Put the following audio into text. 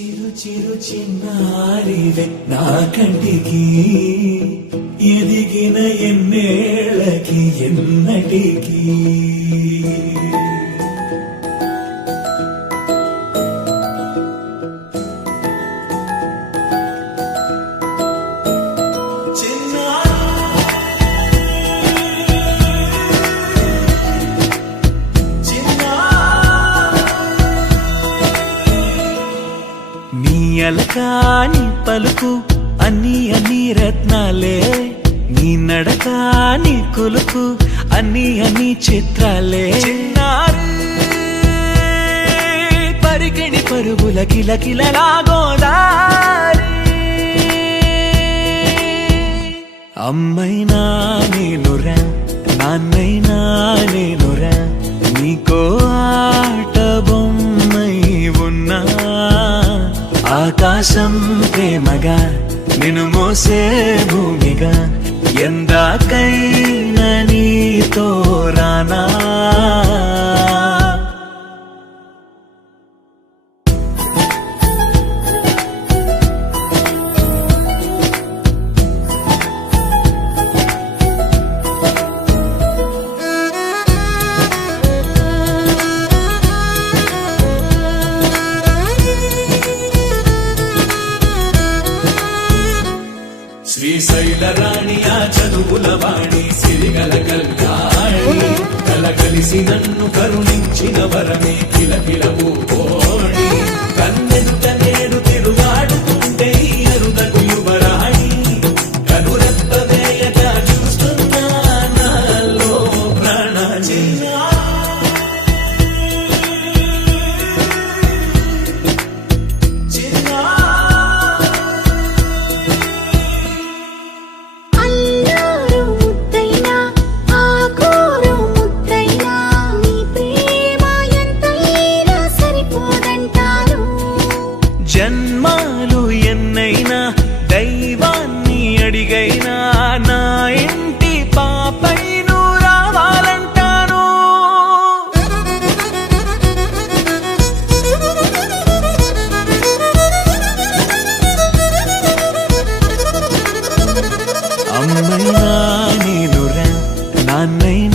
చిరు చిరు చిన్నారివే నా కంటికి ఎదిగిన ఎన్నేళ్ళకి ఎన్నటికి అలకాని పలుకు అన్ని అన్ని రత్నాలే నీ నడక నీ కొలుకు అన్ని అన్ని చిత్రాలే చిన్నారు పరికిణి పరుగుల కిలకిలలా గోదారి అమ్మైనా నేనురా నాన్నైనా నేనురా నీకో ఆట బొమ్మై ఉన్నా ఆకాశం ప్రేమగా నిన్ను మోసే భూమిగా ఎందాకైనా నీతో రానా శ్రీశైల రాణి ఆ చదువుల వాణి సిరిగల కళ్యాణి కలగలిసి నన్ను కరుణించిన వరమే కిలకిలవు కోడి కన్నెదుట నేడు తిరుగాడుతుంటే అరుదకు యువరాణి కనురెప్ప వేయక చూస్తున్నా నాలో ప్రాణ జన్మాలు ఎన్నైనా దైవాన్ని అడిగైనా నా ఇంటి పాపై నువ్వు రావాలంటాను అమ్మైనా నేనురా నాన్నైనా